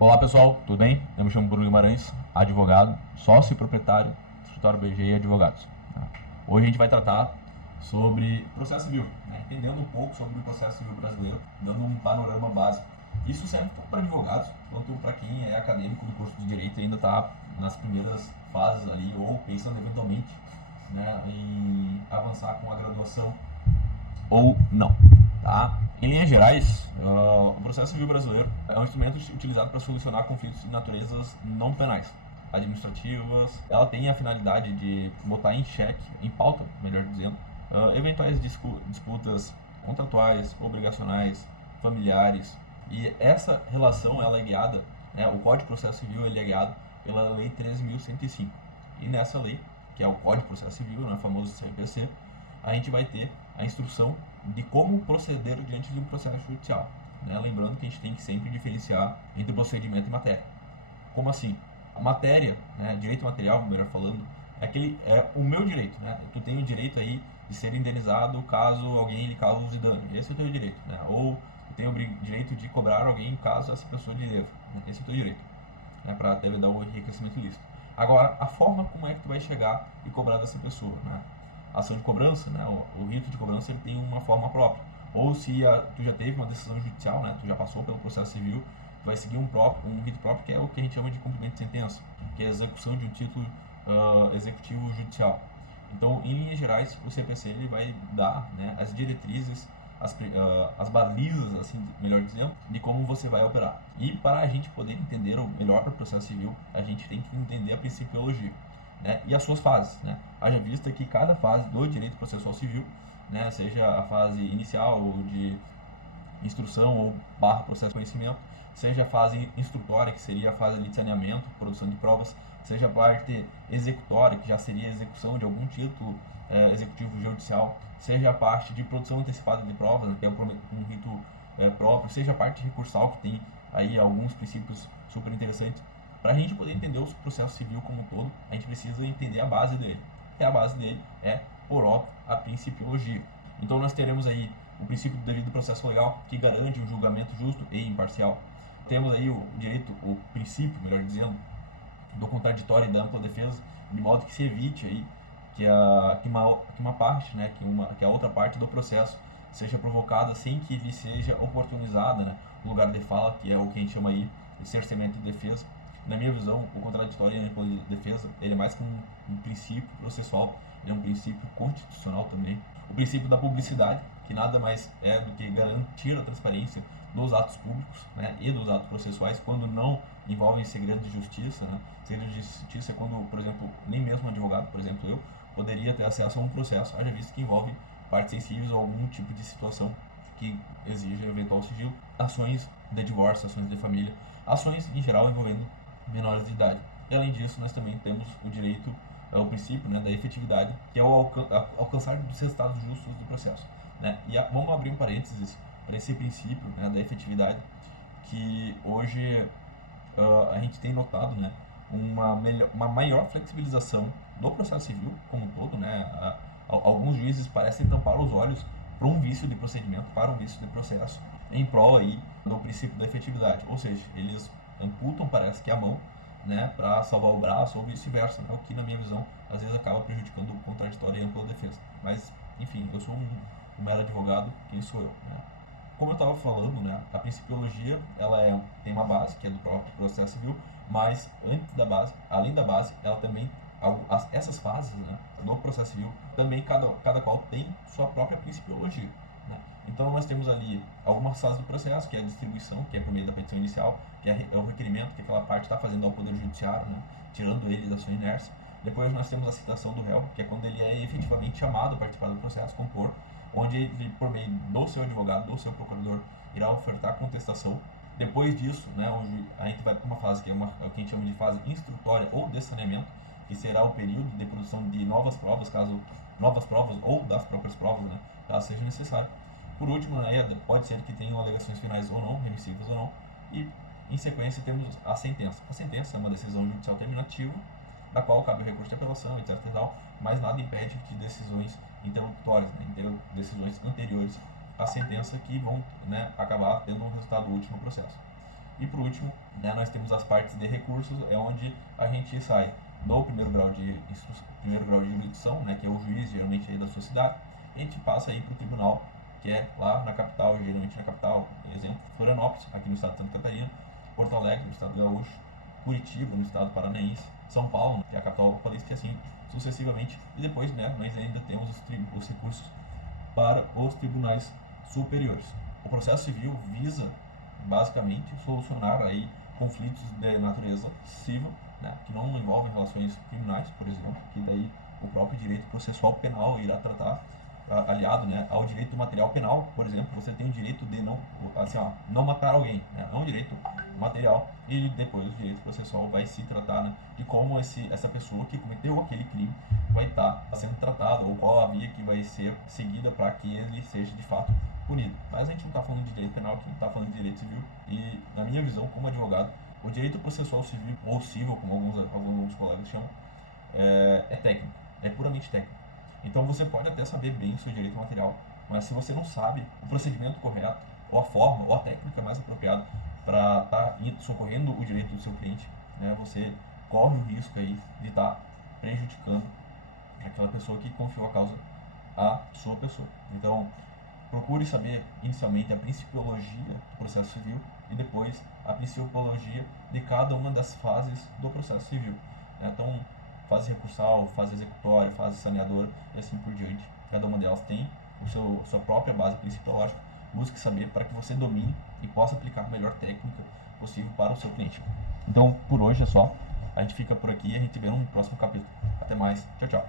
Olá pessoal, tudo bem? Eu me chamo Bruno Guimarães, advogado, sócio e proprietário do escritório BG Advogados. Hoje a gente vai tratar sobre processo civil, entendendo um pouco sobre o processo civil brasileiro, dando um panorama básico. Isso serve tanto para advogados quanto para quem é acadêmico do curso de Direito e ainda está nas primeiras fases ali, ou pensando eventualmente em avançar com a graduação ou não. Tá? Em linhas gerais, o processo civil brasileiro é um instrumento utilizado para solucionar conflitos de naturezas não penais, administrativas. Ela tem a finalidade de botar em xeque, em pauta, melhor dizendo, eventuais disputas contratuais, obrigacionais, familiares. E essa relação ela é guiada, o Código de Processo Civil ele é guiado pela Lei 13.105. E nessa lei, que é o Código de Processo Civil, famoso CPC, a gente vai ter a instrução de como proceder diante de um processo judicial. Lembrando que a gente tem que sempre diferenciar entre procedimento e matéria. Como assim? A matéria, direito material, melhor falando, é o meu direito. Tu tem o direito aí de ser indenizado caso alguém lhe cause dano. Esse é o teu direito. Ou tu tem o direito de cobrar alguém caso essa pessoa lhe deva. Esse é o teu direito. Para dar o enriquecimento ilícito. Agora, a forma como é que tu vai chegar e cobrar dessa pessoa, A ação de cobrança, o rito de cobrança ele tem uma forma própria. Ou se tu já teve uma decisão judicial, tu já passou pelo processo civil, tu vai seguir um rito próprio que é o que a gente chama de cumprimento de sentença, que é a execução de um título executivo judicial. Então, em linhas gerais, o CPC ele vai dar as diretrizes, as balizas, assim, melhor dizendo, de como você vai operar. E para a gente poder entender melhor o processo civil, a gente tem que entender a principiologia, e as suas fases. Haja vista que cada fase do direito processual civil, seja a fase inicial ou de instrução ou barra processo de conhecimento, seja a fase instrutória, que seria a fase de saneamento, produção de provas, seja a parte executória, que já seria a execução de algum título executivo judicial, seja a parte de produção antecipada de provas, que é um rito próprio, seja a parte recursal, que tem aí alguns princípios super interessantes. Para a gente poder entender o processo civil como um todo, a gente precisa entender a base dele. E a base dele é, por óbvio, a principiologia. Então nós teremos aí o princípio do devido processo legal, que garante um julgamento justo e imparcial. Temos aí o direito, o princípio, melhor dizendo, do contraditório e da ampla defesa, de modo que se evite aí que uma parte, que a outra parte do processo seja provocada sem que lhe seja oportunizada, o lugar de fala, que é o que a gente chama aí de cerceamento de defesa. Na minha visão, o contraditório e a ampla defesa, ele é mais que um princípio processual, ele é um princípio constitucional também. O princípio da publicidade, que nada mais é do que garantir a transparência dos atos públicos, e dos atos processuais, quando não envolvem segredo de justiça. Segredo de justiça é quando, por exemplo, nem mesmo um advogado, por exemplo, eu, poderia ter acesso a um processo, haja visto que envolve partes sensíveis ou algum tipo de situação que exige eventual sigilo, ações de divórcio, ações de família, ações em geral envolvendo menores de idade. E além disso, nós também temos o direito, o princípio da efetividade, que é o alcançar dos resultados justos do processo. Vamos abrir um parênteses para esse princípio da efetividade, que hoje a gente tem notado uma maior flexibilização do processo civil como um todo. Alguns juízes parecem tampar os olhos para um vício de procedimento, para um vício de processo, em prol aí do princípio da efetividade. Ou seja, eles amputam, parece que a mão, para salvar o braço ou vice-versa, o que na minha visão às vezes acaba prejudicando o contraditório e a ampla defesa. Mas, enfim, eu sou um mero advogado, quem sou eu? Como eu estava falando, a principiologia ela tem uma base, que é do próprio processo civil, mas antes da base, além da base, ela também, essas fases do processo civil, também cada qual tem sua própria principiologia. Então nós temos ali algumas fases do processo, que é a distribuição, que é por meio da petição inicial, que é o requerimento que aquela parte está fazendo ao Poder Judiciário, tirando ele da sua inércia. Depois nós temos a citação do réu, que é quando ele é efetivamente chamado a participar do processo, compor, onde ele, por meio do seu advogado, do seu procurador, irá ofertar contestação. Depois disso, a gente vai para uma fase que é o que a gente chama de fase instrutória ou de saneamento, que será o período de produção de novas provas, ou das próprias provas, caso seja necessário. Por último, pode ser que tenham alegações finais ou não, remissivas ou não, e em sequência temos a sentença. A sentença é uma decisão judicial terminativa, da qual cabe o recurso de apelação, etc. Mas nada impede de decisões interlocutórias, decisões anteriores à sentença que vão acabar tendo um resultado útil no processo. E por último, né, nós temos as partes de recursos, é onde a gente sai do primeiro grau de jurisdição, né, que é o juiz, geralmente aí da sua cidade, e a gente passa aí para o tribunal, que é lá na capital, geralmente na capital, por exemplo, Florianópolis, aqui no estado de Santa Catarina, Porto Alegre, no estado gaúcho, Curitiba, no estado paranaense, São Paulo, que é a capital do país, que assim sucessivamente, e depois, né, nós ainda temos os recursos para os tribunais superiores. O processo civil visa basicamente solucionar aí conflitos de natureza civil, né, que não envolvem relações criminais, por exemplo, que daí o próprio direito processual penal irá tratar, aliado, né, ao direito material penal. Por exemplo, você tem o direito de não matar alguém, né, é um direito material, e depois o direito processual vai se tratar, né, de como essa pessoa que cometeu aquele crime vai estar sendo tratada, ou qual a via que vai ser seguida para que ele seja de fato punido. Mas a gente não está falando de direito penal aqui, a gente está falando de direito civil, e na minha visão como advogado, o direito processual civil, ou civil, como alguns colegas chamam, é técnico, é puramente técnico. Então você pode até saber bem o seu direito material, mas se você não sabe o procedimento correto, ou a forma, ou a técnica mais apropriada para estar socorrendo o direito do seu cliente, né, você corre o risco aí de estar prejudicando aquela pessoa que confiou a causa à sua pessoa. Então, procure saber inicialmente a principiologia do processo civil e depois a principiologia de cada uma das fases do processo civil. Então, fase recursal, fase executória, fase saneadora e assim por diante. Cada uma delas tem sua própria base principiológica. Busque saber para que você domine e possa aplicar a melhor técnica possível para o seu cliente. Então, por hoje é só. A gente fica por aqui e a gente vê no próximo capítulo. Até mais. Tchau, tchau.